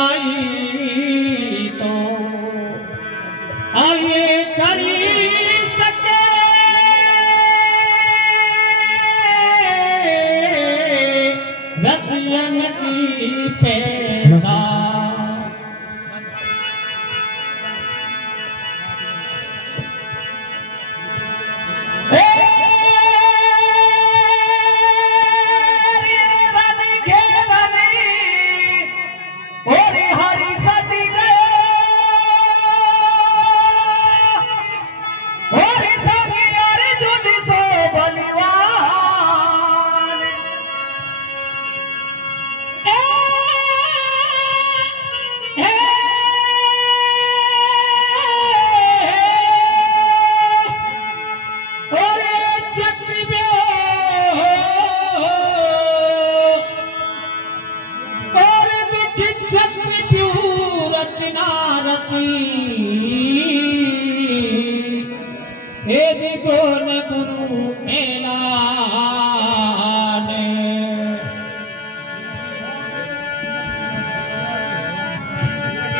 आई तो आइए करी सके रसियन की पेशा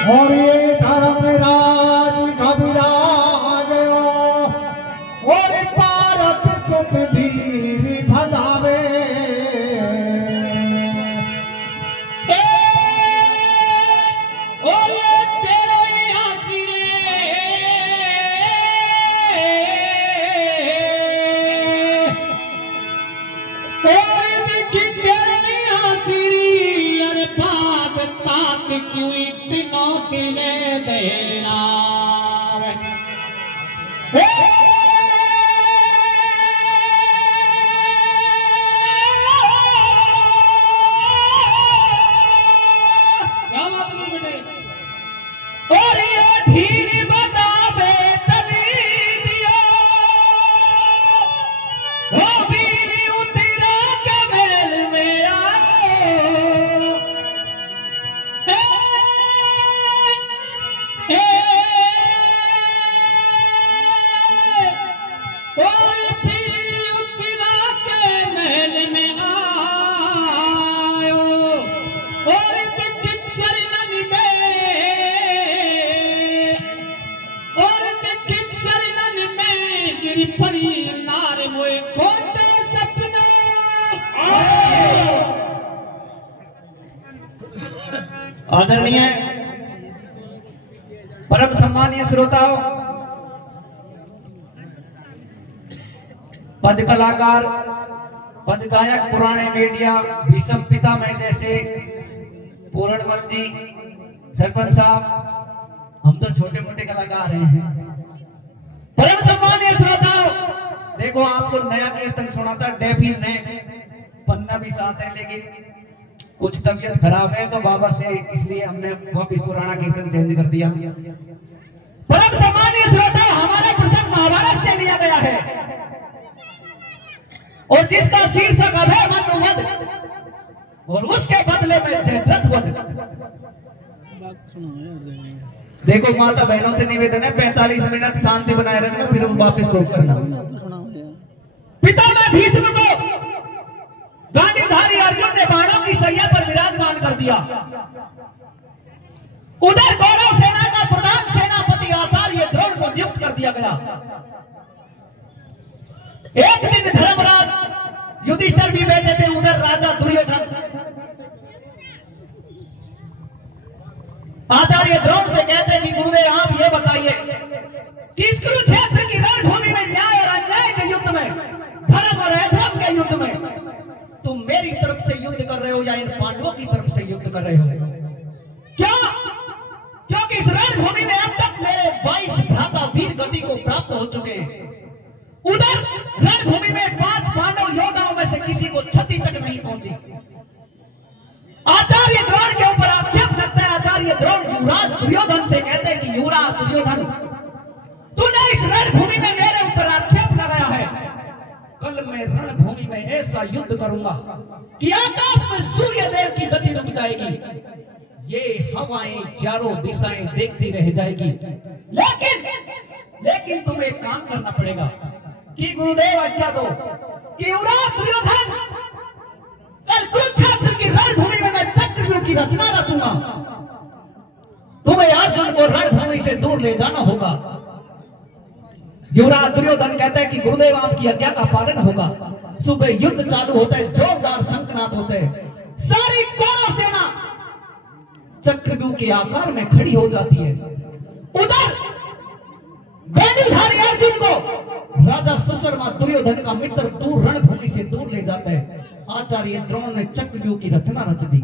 और ये धर्मराज घबरा गयो और भारत सुत धीर भगावे और ये तेरे आसिरे और देखी तेरे आसिरी अरे भाग ताक क्यों इतना किले देना और ये धीर बतावे चली दियो वो वीर उतरा के मेल में आए और फिर उतरा के महल में आयो और चरणन में गिरी पड़ी नार मोए खोटे सपना आदरणीय परम सम्मानीय श्रोताओं, पद कलाकार, पद गायक, पुराने मीडिया, भीष्म पितामह जैसे पूरणमल जी, सरपंच साहब, हम तो छोटे मोटे कलाकार हैं। परम सम्मानीय श्रोताओं, देखो आपको नया कीर्तन सुनाता, डेफिन ने पन्ना भी साथ है, लेकिन कुछ तबीयत खराब है तो बाबा से इसलिए हमने वापिस पुराना कीर्तन चेंज कर दिया। परम सम्मानीय श्रोता, हमारा प्रसंग महाभारत से लिया गया है और जिसका शीर्षक है मनुवध और उसके बदले में जयद्रथवध। देखो माता बहनों से निवेदन है 45 मिनट शांति बनाए रखना, फिर वापिस रोक करना। पिता में भीष्म को गांडीवधारी अर्जुन ने बाणों की सैया पर विराजमान कर दिया। उधर कौरव सेना का प्रधान सेनापति आचार्य द्रोण को नियुक्त कर दिया गया। एक दिन धर्मराज युधिष्ठिर भी बैठे थे, उधर राजा दुर्योधन आचार्य द्रोण से कहते कि गुरुदेव आप ये बताइए कि इस कुरुक्षेत्र की रणभूमि में न्याय और अन्याय के युद्ध में, धर्म और अधर्म के युद्ध में तुम मेरी तरफ से युद्ध कर रहे हो या इन पांडवों की तरफ से युद्ध कर रहे हो? क्यों? क्योंकि इस रणभूमि में अब तक मेरे 22 भ्राता वीर गति को प्राप्त हो चुके हैं। उधर रणभूमि में 5 पांडव योद्धाओं में से किसी को क्षति तक नहीं पहुंची। आचार्य द्रोण के ऊपर आक्षेप लगता है। आचार्य द्रोण युवराज दुर्योधन से कहते हैं कि युवराज दुर्योधन, तूने इस रणभूमि में मेरे ऊपर आक्षेप लगाया है, कल मैं रणभूमि में ऐसा युद्ध करूंगा कि आकाश में सूर्य देव की गति रुक जाएगी, ये हवाएं चारों दिशाएं देखती रह जाएगी। लेकिन तुम्हें एक काम करना पड़ेगा कि गुरुदेव आज्ञा दो कि युवराज दुर्योधन, कल कुरुक्षेत्र की रणभूमि में मैं चक्रव्यूह की रचना रचूंगा तुम्हें अर्जुन को रणभूमि से दूर ले जाना होगा। युवराज दुर्योधन कहता है कि गुरुदेव आपकी आज्ञा का पालन होगा। सुबह युद्ध चालू होता है, जोरदार शंखनाद होते हैं, सारी कौरव सेना चक्रव्यूह के आकार में खड़ी हो जाती है। उधर बेनीधारी अर्जुन को राजा सुशर्मा दुर्योधन का मित्र दूर रणभूमि से दूर ले जाता है। आचार्य द्रोण ने चक्रव्यूह की रचना रच दी।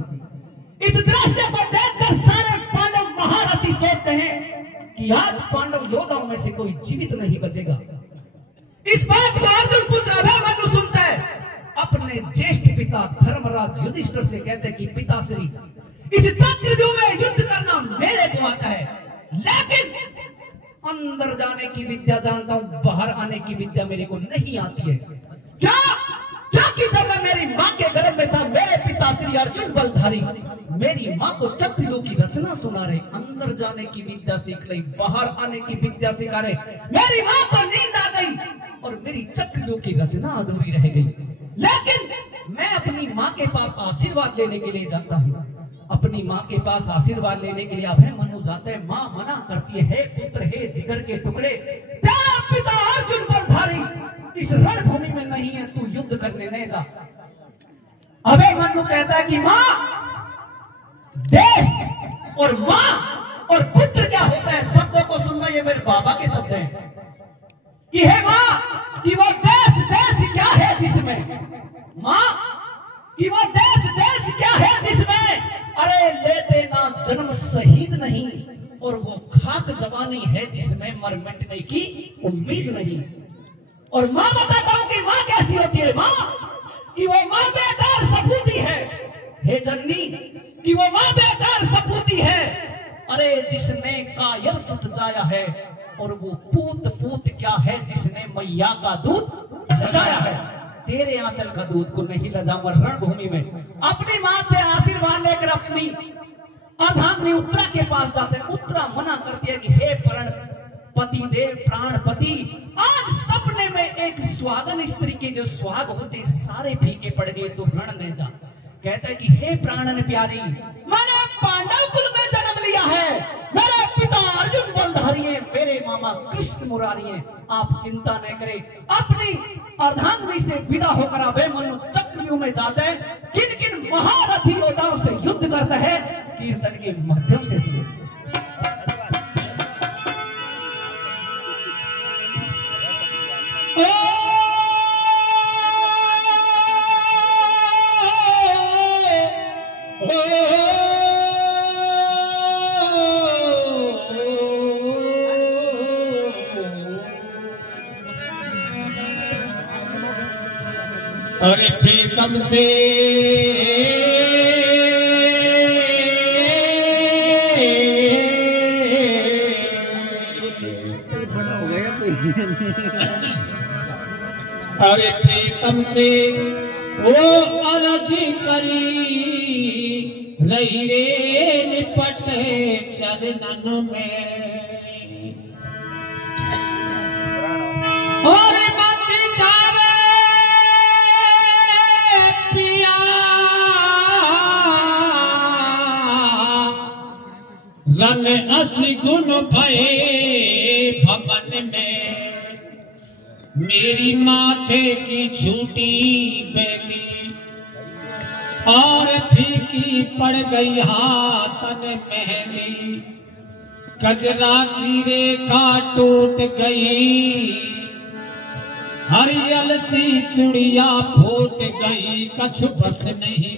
इस दृश्य को देखकर सारे पांडव महारथी सोचते हैं कि आज पांडव योद्धाओं में से कोई जीवित नहीं बचेगा। इस बात को अर्जुन पुत्र अभिमन्यु सुनता है। अपने ज्येष्ठ पिता धर्मराज युधिष्ठिर से कहते हैं कि पिताश्री, इस चक्रव्यूह में युद्ध करना मेरे को आता है, लेकिन अंदर जाने की विद्या जानता हूं, बाहर आने की विद्या मेरे को नहीं आती है। क्योंकि जब मैं मेरी मां के गर्भ में था, मेरे पिता श्री अर्जुन बलधारी मेरी मां को चक्रव्यूह की रचना सुना रहे, अंदर जाने की विद्या सीख रही, बाहर आने की विद्या सिखा रहे। मेरी मां को नींद आ गई और मेरी चक्रव्यूह की रचना अधूरी रह गई। लेकिन मैं अपनी मां के पास आशीर्वाद लेने के लिए जाता हूं। अपनी मां के पास आशीर्वाद लेने के लिए अभिमन्यु जाते हैं। मां मना करती है, हे पुत्र, हे जिगर के टुकड़े, तेरा पिता अर्जुन बलधारी इस रणभूमि में नहीं है, तू युद्ध करने नहीं जा। अभिमन्यु कहता है कि मां, देश और मां और पुत्र क्या होता है, शब्दों को सुनना, ये मेरे बाबा के शब्द हैं कि हे मां, कि वो देश क्या है जिसमें, मां कि वो देश क्या है जिसमें, अरे लेते ना जन्म शहीद नहीं, और वो खाक जवानी है जिसमें मर मिटने की उम्मीद नहीं। और मां बताता हूं कि मां कैसी होती है, मां कि वो मां बेकार सपूती है, हे जननी कि वो मां बेकार सपूती है, अरे जिसने कायल सुत जाया है, और वो पूत क्या है जिसने मैया का दूध लजाया है। तेरे आंचल का दूध को नहीं लजाऊंगा। रणभूमि में अपनी मां से आशीर्वाद लेकर अपनी अर्धांगिनी उत्तरा के पास जाते हैं। उत्तरा मना करती है कि हे पति देव, प्राणपति, आज सपने में एक सुहागन स्त्री के जो सुहाग होते सारे फीके पड़ गए, तो रण ले जा। कहता है कि हे प्राणन प्यारी, मैंने पांडव कुल में जन्म लिया है, मेरे पिता अर्जुन बलधारी है, मेरे मामा कृष्ण मुरारी हैं, आप चिंता न करें। अपनी अर्धांगिनी से विदा होकर अभिमन्यु चक्रव्यूह में जाता है। किन किन महारथी योद्धाओं से युद्ध करता है, कीर्तन के माध्यम से सुनो। अरे प्रीतम से अरे प्रीतम से वो अर्जी करी रही रे निपटे चरणन में, और मत जावे पिया रन असि गुण भये भवन में, मेरी माथे की झूठी बेली और फीकी पड़ गई हाथन मेहंदी, कजरा की रेखा टूट गई, हरियल सी चुड़िया फूट गई, कछु बस नहीं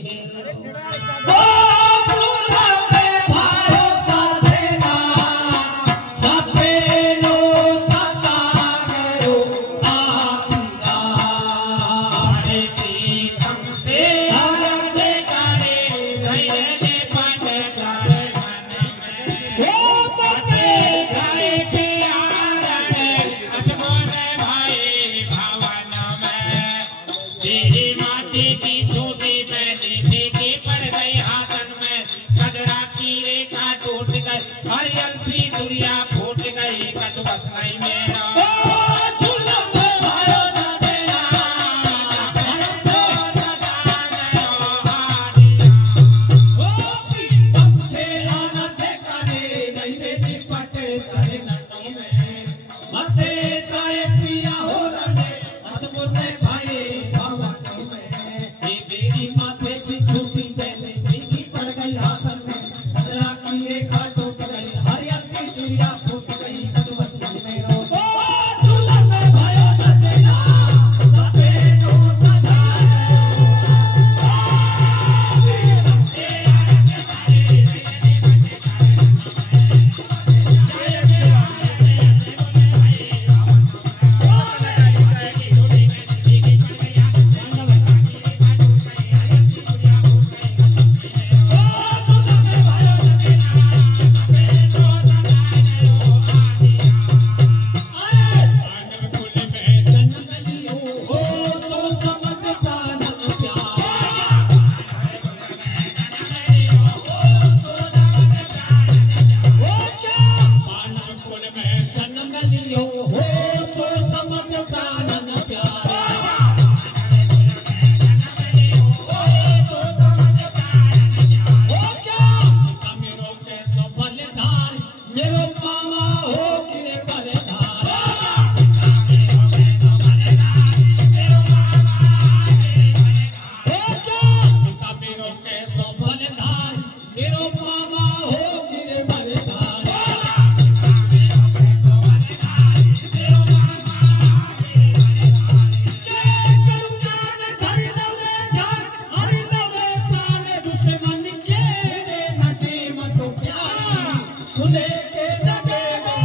झूले के लगे दो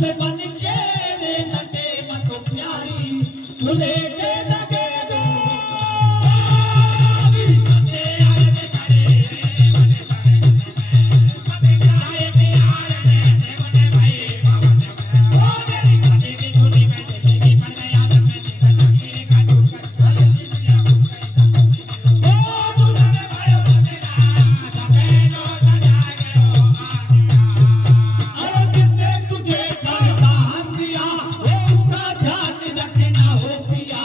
से बन के रे नटे मतो प्यारी झूले के लगे दो उसका ध्यान रखना हो पिया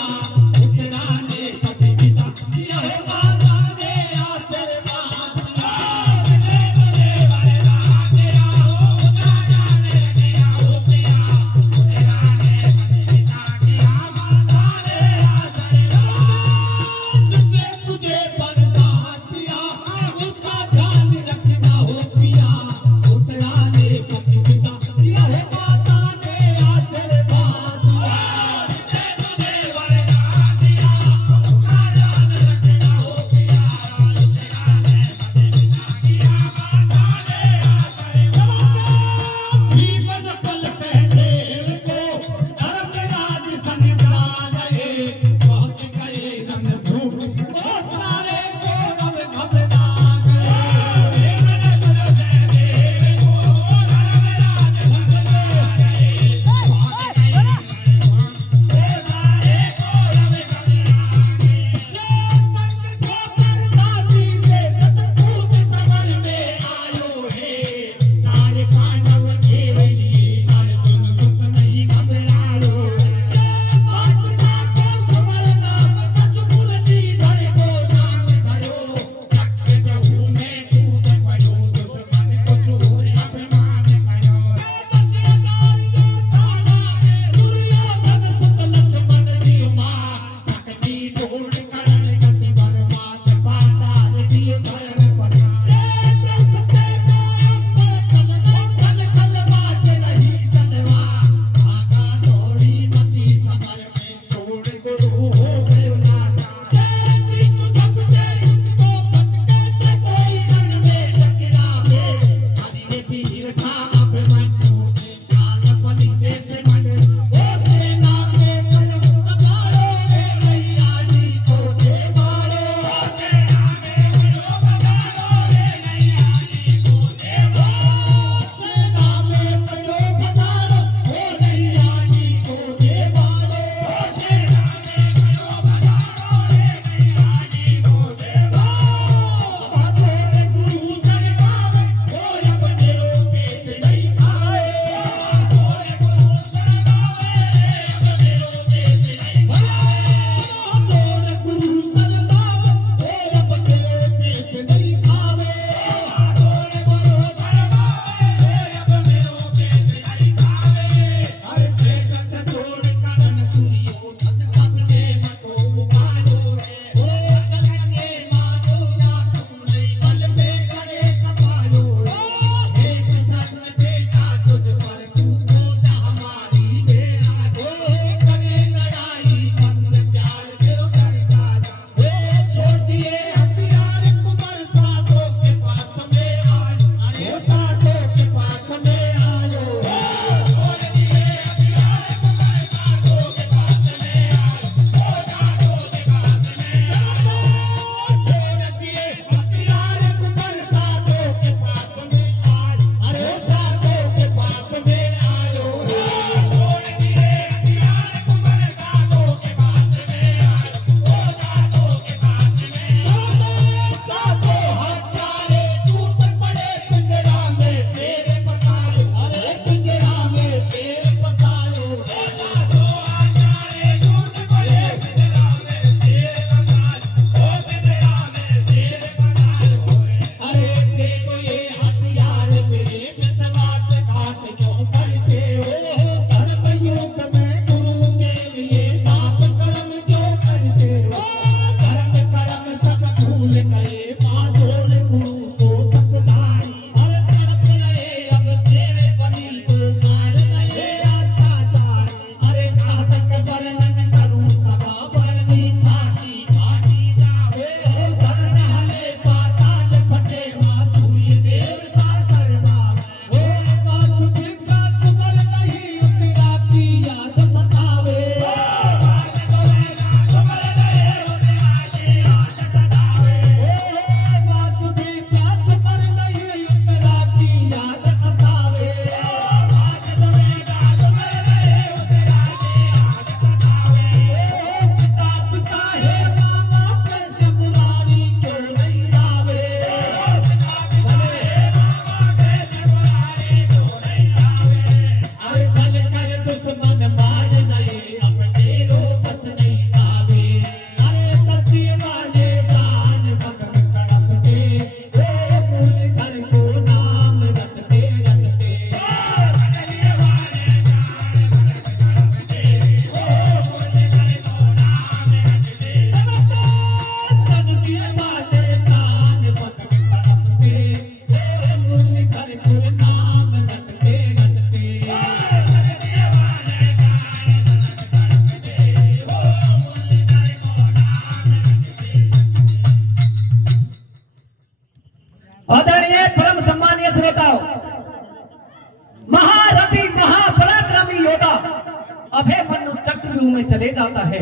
अभिमन्यु चक्रव्यूह में चले जाता है।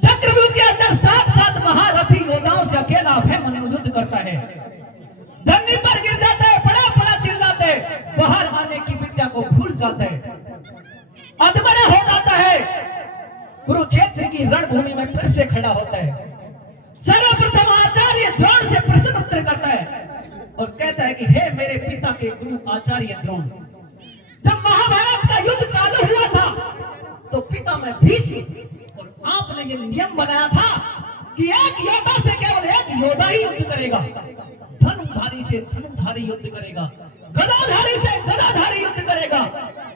चक्रव्यूह के अंदर 7 महारथी योद्धाओं से अकेला अभिमन्यु युद्ध करता है। धरनी पर गिर जाता है, बड़ा बड़ा चिल्लाते, बाहर आने की विद्या को भूल जाता है, अधमरा हो जाता है। कुरुक्षेत्र की रणभूमि में फिर से खड़ा होता है। सर्वप्रथम आचार्य द्रोण से प्रश्न उत्तर करता है और कहता है कि हे मेरे पिता के गुरु आचार्य द्रोण, जब महाभारत का युद्ध चालू हुआ था तो पिता में भीष्म और आपने ये नियम बनाया था कि एक योद्धा से केवल एक योद्धा ही युद्ध करेगा, धनुधारी से धनुधारी युद्ध करेगा, गदाधारी से गदाधारी युद्ध करेगा,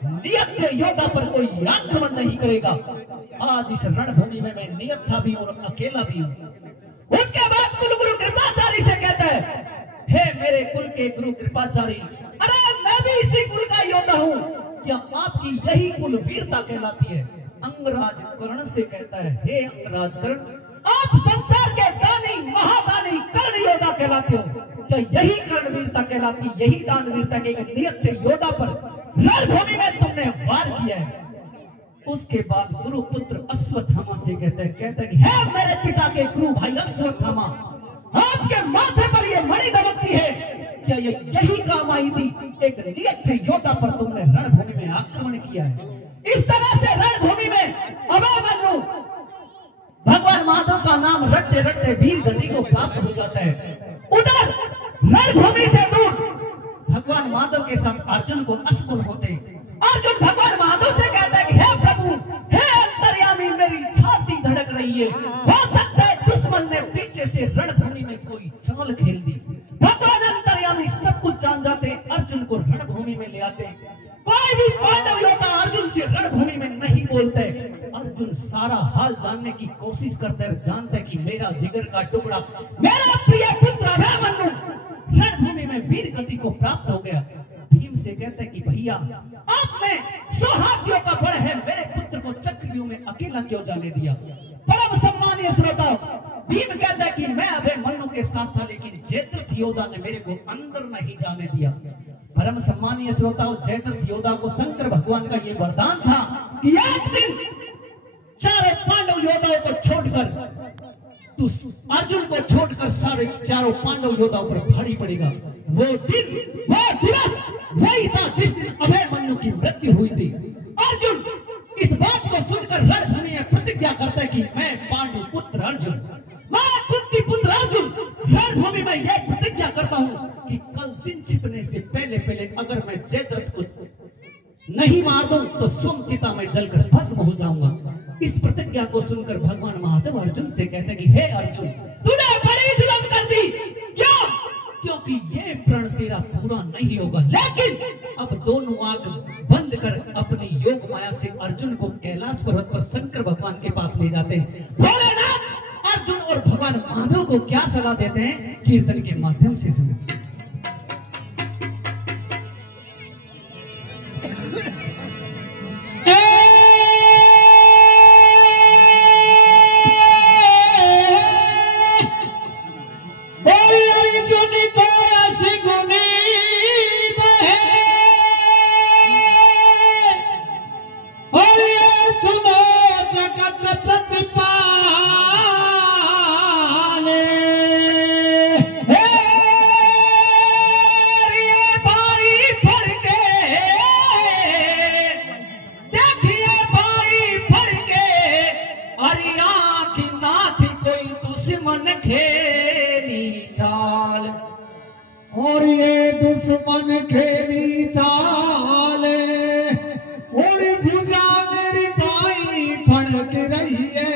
नियत के योद्धा पर कोई आक्रमण नहीं करेगा। आज इस रणभूमि में मैं नियत था भी और अकेला भी हूं। उसके बाद कुलगुरु कृपाचार्य से कहता है, हे मेरे कुल के गुरु कृपाचार्य, अरे मैं भी इसी कुल का योद्धा हूं, क्या आपकी यही कुल वीरता कहलाती है? अंगराज कर्ण से कहता है, हे अंगराज कर्ण, आप संसार के दानी महादानी कर्ण योद्धा कहलाते हो, क्या यही कर्ण वीरता कहलाती, यही दान वीरता के एक नियत के योद्धा पर रणभूमि में तुमने वार किया है? उसके बाद गुरु पुत्र अश्वत्थामा से कहता है कि हे मेरे पिता के गुरु भाई अश्वत्थामा, आपके माथे पर ये मणि दमकती है, क्या ये यही काम आई थी? एक नियत के योद्धा पर तुमने रणभूमि में आक्रमण किया है। इस तरह से रणभूमि में अभिमन्यु भगवान माधव का नाम रटते रटते वीर गति को प्राप्त हो जाता है। उधर रणभूमि से दूर भगवान माधव के साथ अर्जुन को अशकुन होते। अर्जुन भगवान माधव से कहता है कि हे प्रभु, हे अंतर्यामी, मेरी छाती धड़क रही है, हो सकता है दुश्मन ने पीछे से रणभूमि में कोई चाल खेल दी। भगवान अंतर्यामी सब कुछ जान जाते, अर्जुन को रणभूमि में ले आते। कोई भी पांडव योद्धा अर्जुन से रणभूमि में नहीं बोलते। अर्जुन सारा हाल जानने की कोशिश करते हैं, जानते कि मेरा जिगर का टुकड़ा, मेरा प्रिय पुत्र अभिमन्यु रणभूमि में वीर गति को प्राप्त हो गया। भीम से कहते हैं कि भैया, आपने 100 हाथियों का बल है, मेरे पुत्र को चक्रव्यूह में अकेला क्यों जाने दिया? परम सम्मानीय श्रोता, भीम कहता है कि मैं अभिमन्यु के साथ था, लेकिन जयद्रथ योद्धा ने मेरे को अंदर नहीं जाने दिया। परम सम्मानीय श्रोताओं, जयद्रथ योद्धा को शंकर भगवान का ये वरदान था कि एक दिन चारों पांडव योद्धाओं को छोड़कर, तू अर्जुन को छोड़कर सारे चारों पांडव योद्धाओं पर भारी पड़ेगा। वो दिन, वो दिवस वही था जिस दिन अभिमन्यु की मृत्यु हुई थी। अर्जुन इस बात को सुनकर रणभूमि में प्रतिज्ञा करता है कि मैं पांडु पुत्र अर्जुन, मैं कुंती पुत्र अर्जुन रणभूमि में यह प्रतिज्ञा करता हूं कि कल दिन छिपने से पहले पहले अगर मैं जयद्रथ को नहीं मार दूं तो स्वयं चिता में जलकर भस्म हो जाऊंगा। इस प्रतिज्ञा को सुनकर भगवान महादेव अर्जुन से कहते हैं कि हे अर्जुन, तूने बड़ी जुल्म कर दी। क्यों? क्योंकि ये प्रण तेरा पूरा नहीं होगा। लेकिन अब दोनों आंख बंद कर अपनी योग माया से अर्जुन को कैलाश पर्वत पर शंकर भगवान के पास ले जाते हैं। भोलेनाथ अर्जुन और भगवान महादेव को क्या सलाह देते हैं, कीर्तन के माध्यम से सुनो। और ये दुश्मन खेली चाल, और भुजा मेरी बाई फड़क रही है।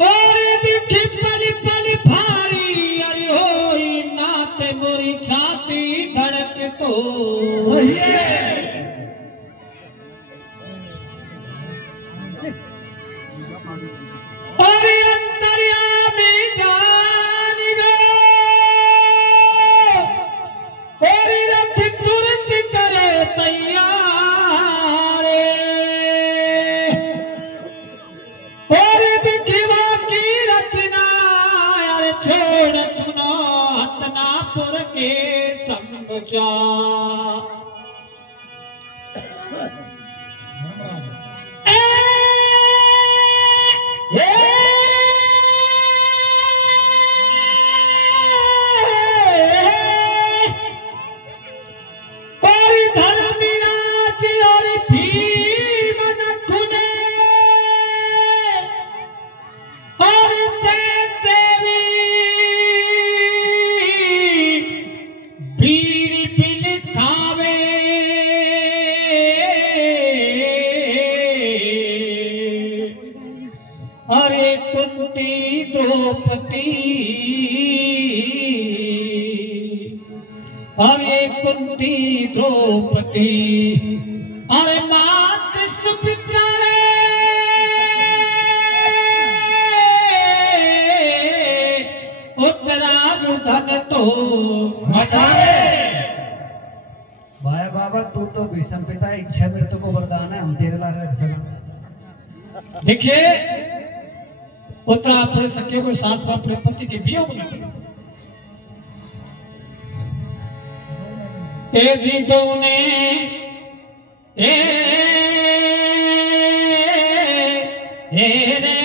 और क्या अरे कुंती द्रौपदी अरे मात सुमित्रा रे उत्तरार्धन तो मचावे। भाई बाबा तू तो भीष्म पिता इच्छा मृत्यु को वरदान है, हम तेरे ला रख सका। देखिए उत्तरा अपने सखियों के साथ में अपने पति के वियोग में ए जीतों ने ए रे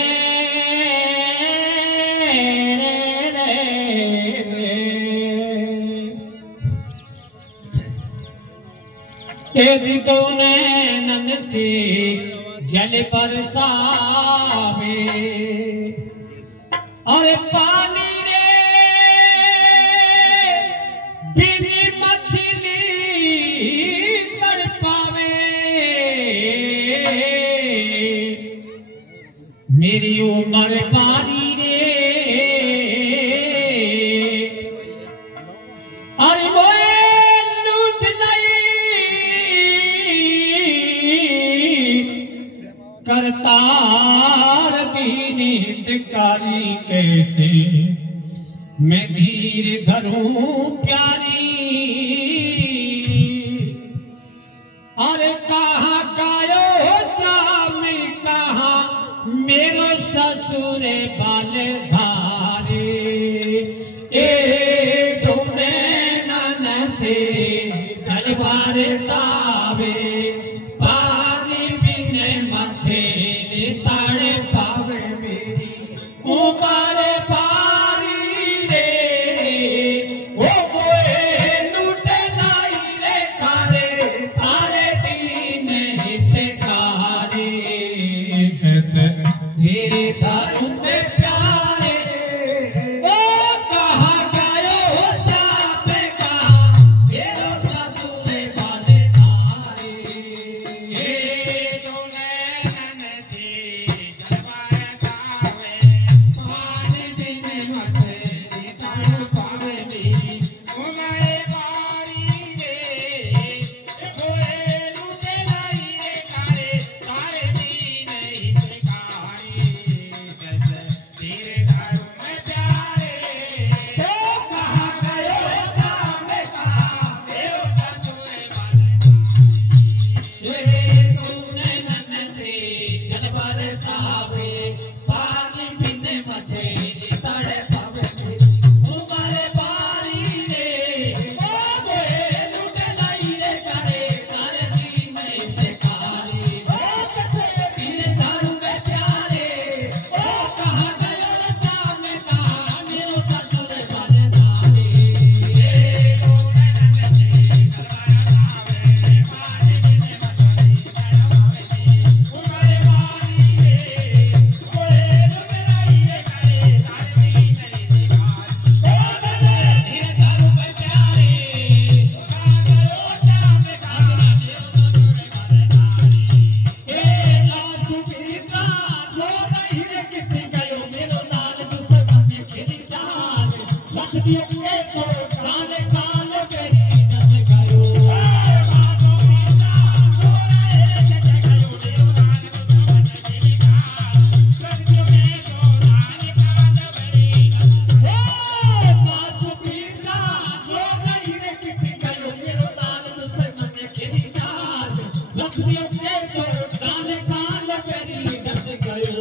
ए जीतों ने नन से जल बरसावे और पानी रे बिनी मछली तड़पावे मेरी उम्र बारी रे अरे वो लूट लाई करतार दीनी हितकारी कैसे मैं धीर धरूं प्यारी अरे कहाँ कायो जाम कहाँ मेरो ससुर बाल धारे ए ढूंढे नन से जल बरसावे पानी बिन मछली तड़ पावे मेरी उमर पारी रे ओ मोए लूट लाई रे कारे तारे दीन हितकारी धीरे धरूं में प्यारे ओ कहाँ गयो जाप कहाँ मेरो ससुर बाले धारे ए तूने नन से जल बरसावे पानी बिन मछली तड़ पावे मेरी उमर बारी रे ओए लूट लाई रे कारे तारे दीन हितकारी धीरे धरूं में प्यारे ओ कहाँ गयो जाम कहाँ मेरो ससुर बाले ए तूने नन से जल बरसावे पानी बिन मछली तड़ पावे उमर बारी रे ओ मोए लूट लाई रे कारे तारे दीन हितकारी धीरे धरूं में प्यारे ओ कहाँ गयो जाम कहाँ मेरो ससुर बाले धारे ए तूने नन से जल बरसावे पानी बिन मछली तड़ पावे उमर बारी रे ओए लूट लाई रे कारे तारे दीन हितकारी धीरे धरूं में प्यारे कहाँ गयो जाम कहाँ मेरो ससुर बाले धारे ए लासु पीता लो नहीं रे कितने गयो मेरो लाल दुश्मन में खेली चाल लस दियो के सो साल काल मेरी दस गयो लासु पीता लो नहीं रे कितने गयो मेरो लाल दुश्मन में खेली चाल लस दियो के सो साल काल मेरी दस गयो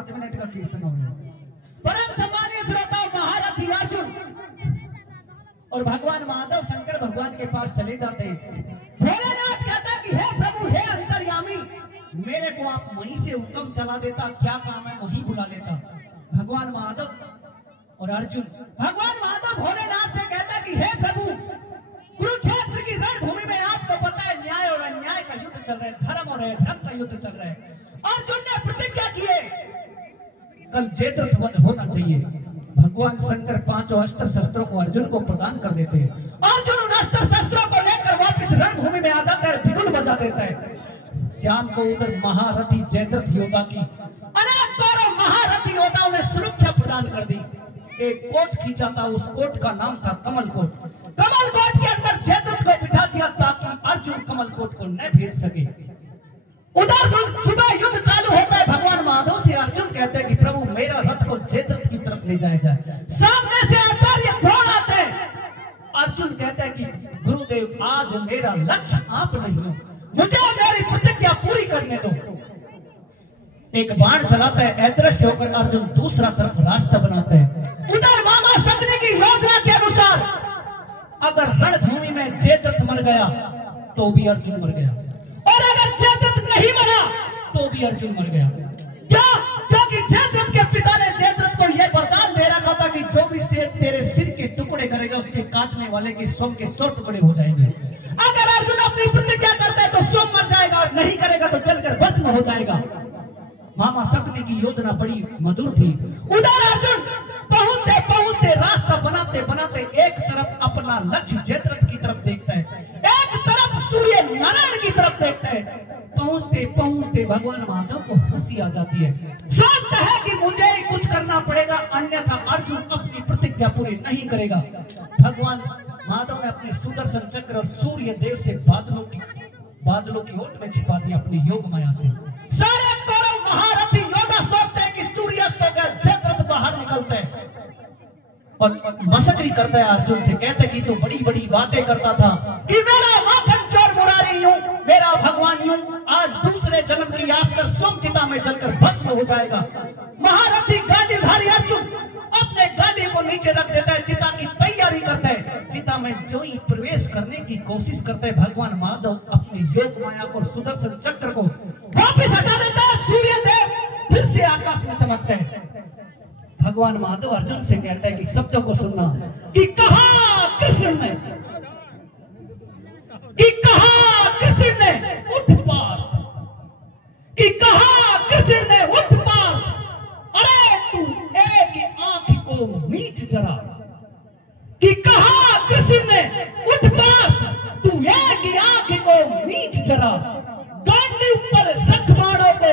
5 मिनट का कीर्तन हो गया। परम सम्मानीय श्रोताओं, महारथी अर्जुन और भगवान माधव शंकर भगवान के पास चले जाते हैं। भोलेनाथ कहता कि हे प्रभु, हे अंतर्यामी, मेरे को आप वहीं से हुक्म चला देता, क्या काम है वहीं बुला लेता। भगवान माधव और अर्जुन, भगवान माधव भोलेनाथ से कहता कि हे प्रभु, कुरुक्षेत्र की रणभूमि में आपको पता है न्याय और अन्याय का युद्ध चल रहा है, धर्म और अधर्म का युद्ध चल रहा है। अर्जुन ने प्रतिज्ञा की है कल जयद्रथ वध होना चाहिए। भगवान शंकर 5 अस्त्र शस्त्रों को अर्जुन को प्रदान कर देते हैं। अर्जुन उन अस्त्र शस्त्रों को लेकर वापस रणभूमि में आ जाता है, बिगुल बजा देता है। शाम को उधर महारथी जयद्रथ योद्धा की अनेक कौरव महारथी योद्धाओं ने सुरक्षा प्रदान कर दी। एक कोट खींचा था, उस कोट का नाम था कमल कोट। कमल कोट के अंदर जयद्रथ को बिठा दिया ताकि अर्जुन कमल कोट को न भेज सके। उधर सुबह युद्ध चालू होता है। भगवान माधव से अर्जुन कहते हैं कि प्रभु, मेरा रथ को जयद्रथ की तरफ ले जाया जाए। सामने से आचार्य द्रोण आते हैं। अर्जुन कहते हैं कि गुरुदेव, आज मेरा लक्ष्य आप नहीं हो, मुझे मेरी प्रतिज्ञा पूरी करने दो। एक बाण चलाता है, अदृश्य होकर अर्जुन दूसरा तरफ रास्ता बनाते हैं। उधर मामा सपने की योजना के अनुसार अगर रणभूमि में जयद्रथ मर गया तो भी अर्जुन मर गया, और अगर जयद्रथ नहीं मरा तो भी अर्जुन मर गया। क्या? क्योंकि जयद्रथ के पिता ने जयद्रथ को यह वरदान दे रखा था कि जो भी शेर तेरे सिर के टुकड़े करेगा, उसके काटने वाले के 100 के 100 टुकड़े हो जाएंगे। अगर अर्जुन अपनी प्रतिज्ञा करता है तो 100 मर जाएगा, और नहीं करेगा तो जलकर भस्म हो जाएगा। मामा सपने की योजना बड़ी मधुर थी। उधर अर्जुन पहुंचते पहुंचते, रास्ता बनाते बनाते एक तरफ अपना लक्ष्य जयद्रथ की तरफ देखता है, एक तरफ सूर्य नारायण की तरफ देखता है। पहुंचते पहुंचते भगवान माधव को हंसी आ जाती है। सोचता है कि मुझे ही कुछ करना पड़ेगा, अन्यथा अर्जुन अपनी प्रतिज्ञा पूरी नहीं करेगा। भगवान माधव ने अपने सुदर्शन चक्र और सूर्य देव से बादलों की ओट में छिपा दिया अपनी योग माया से। सारे कौरव महारथी योद्धा सोचते हैं कि सूर्यास्त हो गया, जयद्रथ बाहर निकलते हैं और मसकरी करता है अर्जुन से। कहते कि तू बड़ी बड़ी बातें करता था कि मेरा माखन चोर मुरारी यूं, मेरा भगवान यूं, आज दूसरे जन्म की आस कर सोमचिता में जलकर भस्म हो जाएगा। महारथी गांडीधारी अर्जुन अपने गांडी को नीचे रख देता है, चिता की तैयारी करता है। चिता में जो ही प्रवेश करने की कोशिश करता है, भगवान माधव अपने योग माया और सुदर्शन चक्र को वापिस हटा देता है। सूर्य देव फिर से आकाश में चमकते हैं। भगवान माधव अर्जुन से कहता है कि शब्दों को सुनना, कि कहा कृष्ण ने उठ पार्थ, कि कहा कृष्ण ने उठ पार्थ, अरे तू एक आंख को मीच जरा, कि कहा कृष्ण ने उठ पार्थ, तू एक आंख को मीच जरा, गांडी पर रख बाणों को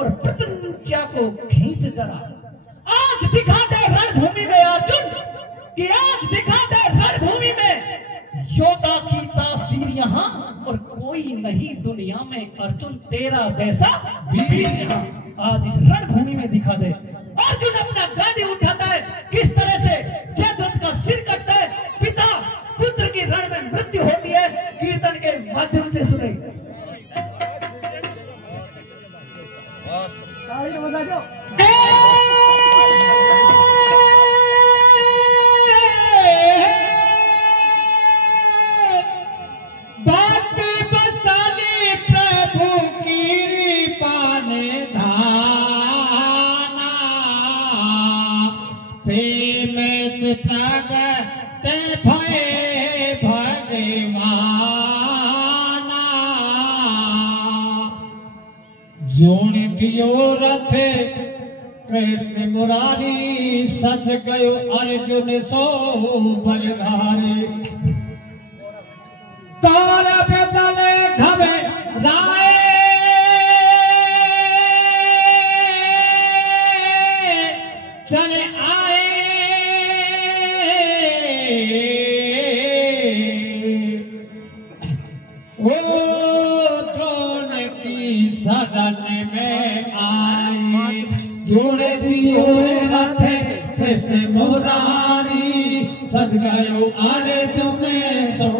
और प्रत्यंचा को खींच जरा। आज दिखा दे रणभूमि में अर्जुन, कि आज दिखा दे रणभूमि में योद्धा की तासीर यहाँ, और कोई नहीं दुनिया में अर्जुन तेरा जैसा वीर यहाँ। आज इस रणभूमि में दिखा दे। अर्जुन अपना गांडी उठाता है, किस तरह से जयद्रथ का सिर कटता है, पिता पुत्र की रण में मृत्यु होती है। कीर्तन के माध्यम से सुने। जोड़ दियो रथ कृष्ण मुरारी, सज गयो अर्जुन सो बलधारी। कौरव दल घबराए, चले आए, वो द्रोण की सदन में आए। जोड़ दियो रथ कृष्ण मुरारी, सज गयो अर्जुन सो